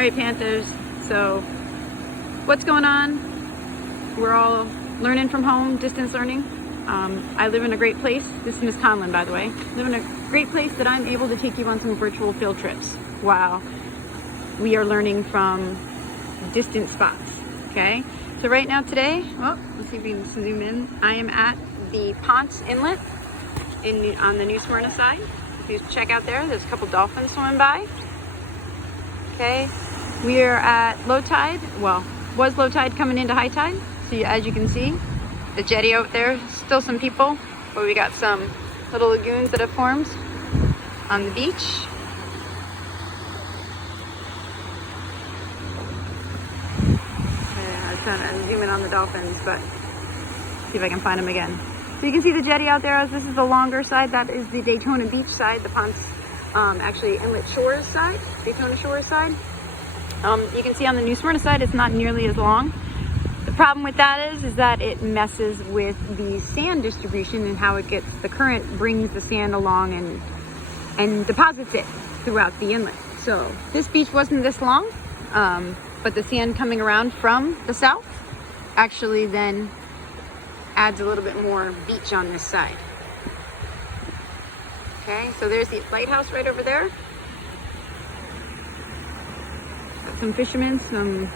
right, Panthers, so what's going on? We're all learning from home, distance learning. I live in a great place. This is Miss Conlon, by the way. I live in a great place that I'm able to take you on some virtual field trips while we are learning from distant spots, okay? So right now today, well, let's see if we can zoom in. I am at the Ponce Inlet on the New Smyrna side. If you check out there's a couple dolphins swimming by. Okay, we are at low tide. Well, was low tide coming into high tide. So as you can see, the jetty out there, still some people, but we got some little lagoons that have formed on the beach. I was trying to zoom in on the dolphins, but see if I can find them again. So you can see the jetty out there. This is the longer side. That is the Daytona Beach side, the Ponce, actually Inlet Shores side, Daytona Shores side. You can see on the New Smyrna side, it's not nearly as long. The problem with that is that it messes with the sand distribution and how it gets, the current brings the sand along and deposits it throughout the inlet. So this beach wasn't this long, but the sand coming around from the south actually then adds a little bit more beach on this side. Okay, so there's the lighthouse right over there. Got some fishermen, some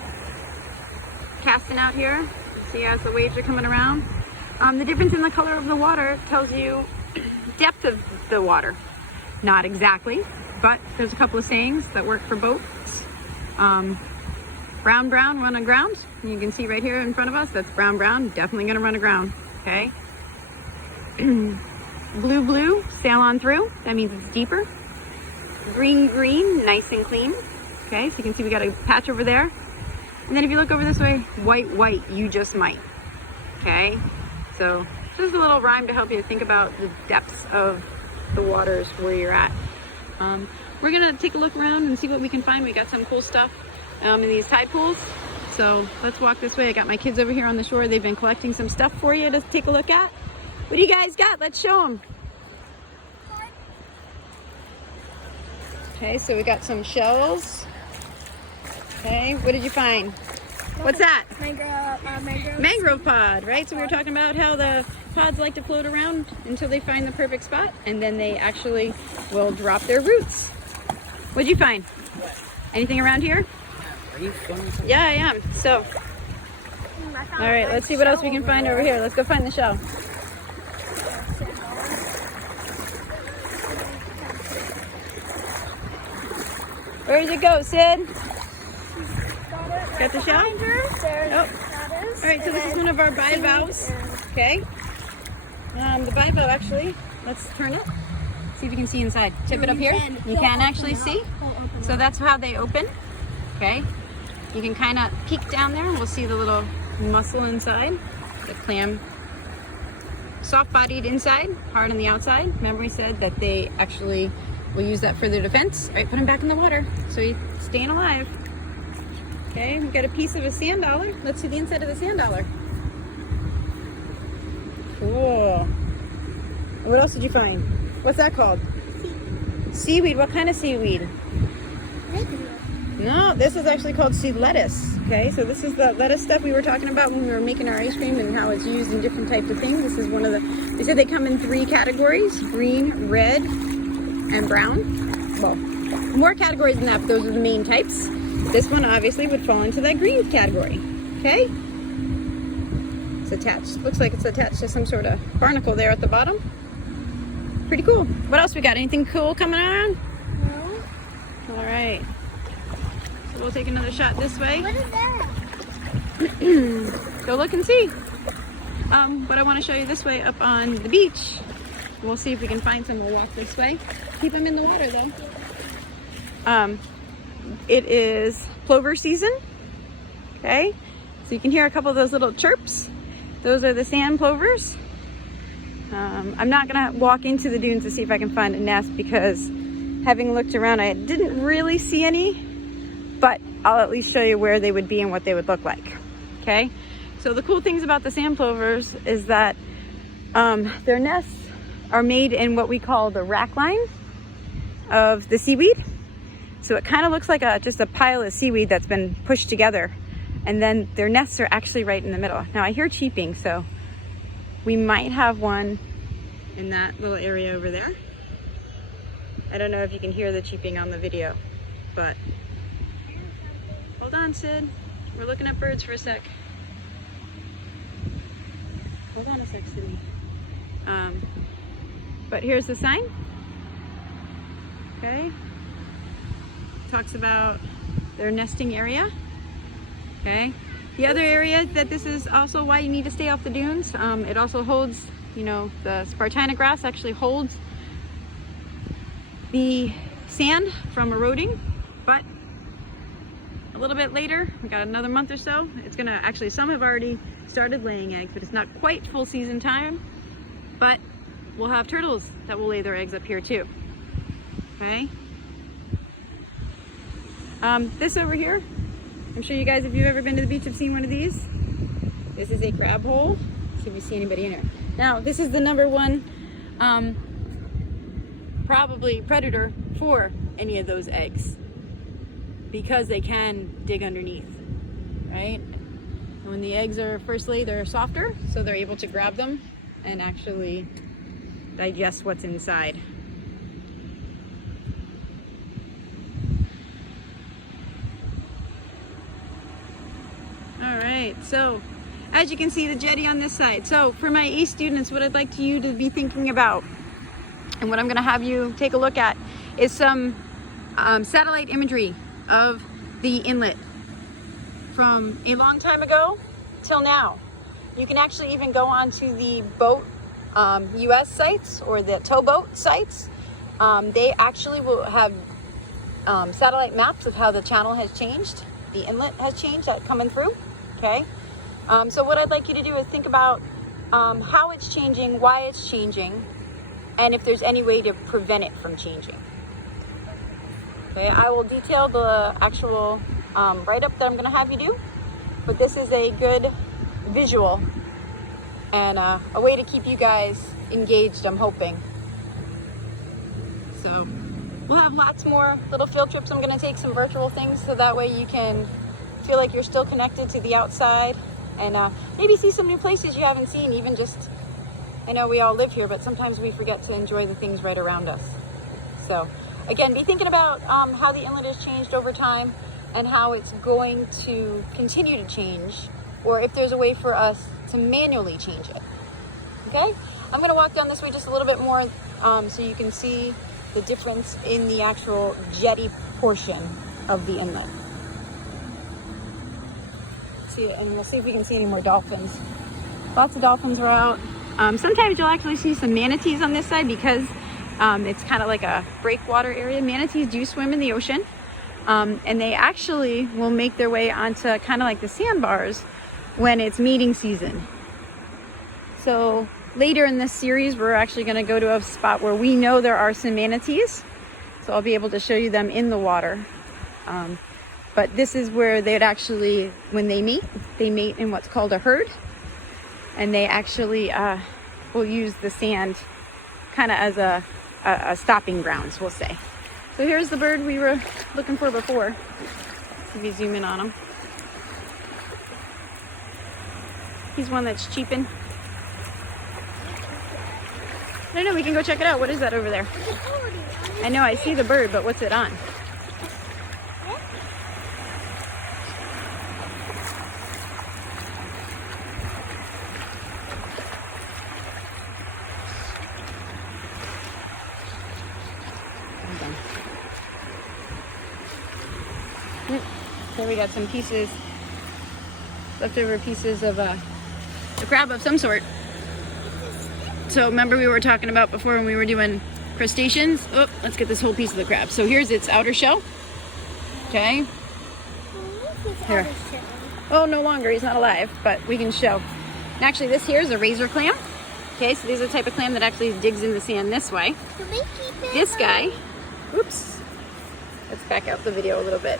casting out here. See as the waves are coming around. The difference in the color of the water tells you depth of the water. Not exactly, but there's a couple of sayings that work for boats. Brown, brown, run aground. You can see right here in front of us, that's brown, brown, definitely gonna run aground, okay? Blue, blue, sail on through. That means it's deeper. Green, green, nice and clean. Okay, so you can see we got a patch over there. And then if you look over this way, white, white, you just might. Okay, so just a little rhyme to help you think about the depths of the waters where you're at. We're gonna take a look around and see what we can find. We got some cool stuff in these tide pools. So let's walk this way. I got my kids over here on the shore. They've been collecting some stuff for you to take a look at. What do you guys got? Let's show them. Okay, so we got some shells. Okay, what did you find? What's that? Mangrove pod, right? So we were talking about how the pods like to float around until they find the perfect spot, and then they actually will drop their roots. What'd you find? Anything around here? Are you filming something? Yeah, I am. So, all right, let's see what else we can find over here. Let's go find the shell. Where did it go, Sid? Got the shell? Oh. All right, so this is one of our bivalves. Okay. The bivalve actually, let's turn it. See if you can see inside. Tip it up here. You can actually see. So that's how they open. Okay. You can kind of peek down there and we'll see the little muscle inside. The clam, soft-bodied inside, hard on the outside. Remember we said that they actually will use that for their defense. All right, put them back in the water so you're staying alive. Okay, we've got a piece of a sand dollar. Let's see the inside of the sand dollar. Cool. What else did you find? What's that called? Seaweed. What kind of seaweed? No, this is actually called seed lettuce. Okay, so this is the lettuce stuff we were talking about when we were making our ice cream and how it's used in different types of things. This is one of the, they said they come in 3 categories: green, red, and brown. Well, more categories than that, but those are the main types. This one obviously would fall into that green category. Okay? It's attached. Looks like it's attached to some sort of barnacle there at the bottom. Pretty cool. What else we got? Anything cool coming on? No. All right. So we'll take another shot this way. What is that? Go look and see. But I want to show you this way up on the beach. We'll see if we can find some. We'll walk this way. Keep them in the water though. It is plover season. Okay, so you can hear a couple of those little chirps. Those are the sand plovers. I'm not gonna walk into the dunes to see if I can find a nest because having looked around, I didn't really see any, but I'll at least show you where they would be and what they would look like. Okay, so the cool things about the sand plovers is that their nests are made in what we call the rack line of the seaweed. So it kind of looks like just a pile of seaweed that's been pushed together. And then their nests are actually right in the middle. Now I hear cheeping, so we might have one in that little area over there. I don't know if you can hear the cheeping on the video, but hold on, Sid. We're looking at birds for a sec. Hold on a sec, Sydney. But here's the sign. Okay. Talks about their nesting area. Okay. The other area that this is also why you need to stay off the dunes. It also holds, you know, the Spartina grass actually holds the sand from eroding, but a little bit later, we got another month or so, it's gonna actually, some have already started laying eggs, but it's not quite full season time, but we'll have turtles that will lay their eggs up here too. Okay. This over here, I'm sure you guys, if you've ever been to the beach, have seen one of these. This is a crab hole. See if we see anybody in here. Now, this is the number one probably predator for any of those eggs, because they can dig underneath, right? When the eggs are first laid, they're softer, so they're able to grab them and actually digest what's inside. All right, so as you can see, the jetty on this side. So for my A students, what I'd like you to be thinking about, and what I'm gonna have you take a look at, is some satellite imagery of the inlet from a long time ago till now. You can actually even go onto the boat US sites or the towboat sites. They actually will have satellite maps of how the channel has changed, the inlet has changed, that coming through. Okay, so what I'd like you to do is think about how it's changing, why it's changing, and if there's any way to prevent it from changing. Okay, I will detail the actual write-up that I'm going to have you do, but this is a good visual and a way to keep you guys engaged, I'm hoping. So we'll have lots more little field trips. I'm going to take some virtual things so that way you can feel like you're still connected to the outside and maybe see some new places you haven't seen. Even just, I know we all live here, but sometimes we forget to enjoy the things right around us. So again, be thinking about how the inlet has changed over time and how it's going to continue to change, or if there's a way for us to manually change it. Okay, I'm going to walk down this way just a little bit more so you can see the difference in the actual jetty portion of the inlet. See, and we'll see if we can see any more dolphins. Lots of dolphins are out. Sometimes you'll actually see some manatees on this side because it's kind of like a breakwater area. Manatees do swim in the ocean, and they actually will make their way onto kind of like the sandbars when it's mating season. So later in this series, we're actually going to go to a spot where we know there are some manatees. So I'll be able to show you them in the water. But this is where they'd actually, when they mate in what's called a herd. And they actually will use the sand kind of as a stopping grounds, we'll say. So here's the bird we were looking for before. Let's see if we zoom in on him. He's one that's cheeping. I don't know, we can go check it out. What is that over there? I know, I see the bird, but what's it on? Here we got some pieces, leftover pieces of a crab of some sort. So remember we were talking about before when we were doing crustaceans? Oh, let's get this whole piece of the crab. So here's its outer shell. Okay. Here. Oh, no longer. He's not alive, but we can show. And actually, this here is a razor clam. Okay, so these are the type of clam that actually digs in the sand this way. This guy, oops. Let's back out the video a little bit.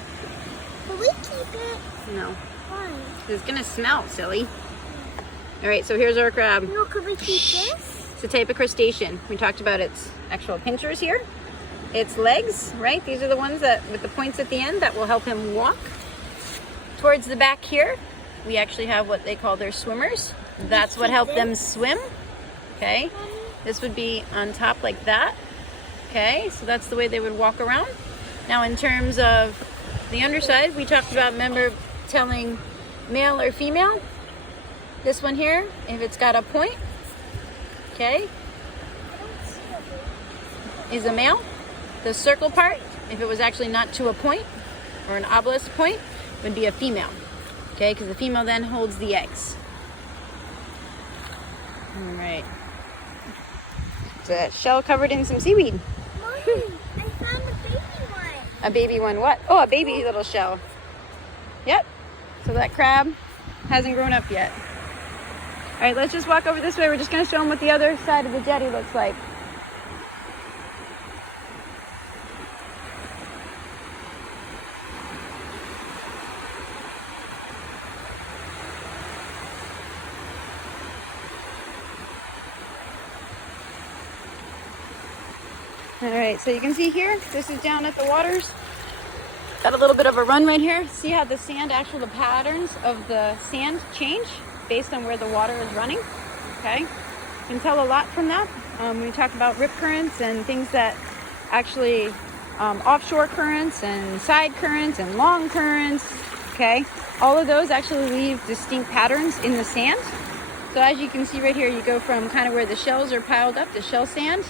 Can we keep it? No. Why? It's gonna smell, silly. All right, so here's our crab. No, can we keep this? It's a type of crustacean. We talked about its actual pinchers here. its legs, right? These are the ones that with the points at the end that will help him walk. Towards the back here, we actually have what they call their swimmers. That's what helped them swim. Okay, this would be on top like that. Okay, so that's the way they would walk around. Now in terms of the underside, we talked about, remember, telling male or female. This one here, if it's got a point, okay, is a male. The circle part, if it was actually not to a point or an obelisk point, would be a female. Okay, because the female then holds the eggs. All right. It's a shell covered in some seaweed. Mommy, I found a baby one. A baby one what? Oh, a baby little shell. Yep. So that crab hasn't grown up yet. All right, let's just walk over this way. We're just going to show them what the other side of the jetty looks like. All right, so you can see here, this is down at the waters. Got a little bit of a run right here. See how the sand, the patterns of the sand change based on where the water is running, okay? You can tell a lot from that. We talked about rip currents and things that actually, offshore currents and side currents and long currents, okay? All of those actually leave distinct patterns in the sand. So as you can see right here, you go from kind of where the shells are piled up, the shell sand,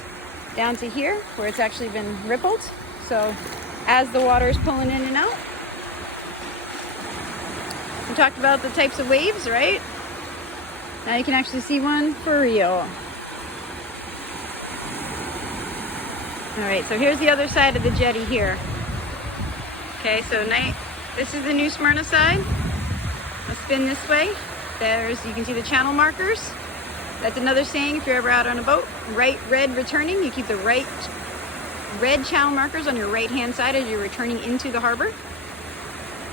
down to here where it's actually been rippled. So as the water is pulling in and out. We talked about the types of waves, right? Now you can actually see one for real. All right, so here's the other side of the jetty here. Okay, so this is the New Smyrna side. I'll spin this way. You can see the channel markers. That's another saying if you're ever out on a boat. Right red returning, you keep the right red channel markers on your right hand side as you're returning into the harbor.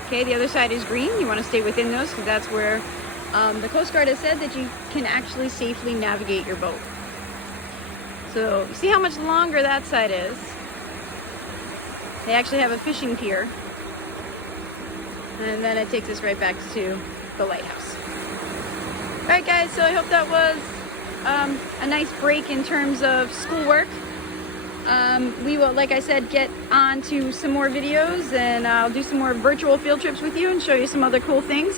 Okay, the other side is green. You want to stay within those because that's where the Coast Guard has said that you can actually safely navigate your boat. So you see how much longer that side is. They actually have a fishing pier. And then it takes us right back to the lighthouse. All right, guys, so I hope that was a nice break in terms of schoolwork. We will, like I said, get on to some more videos, and I'll do some more virtual field trips with you and show you some other cool things.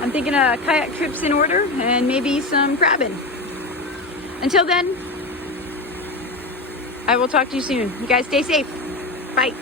I'm thinking of kayak trips in order and maybe some crabbing. Until then, I will talk to you soon. You guys stay safe. Bye.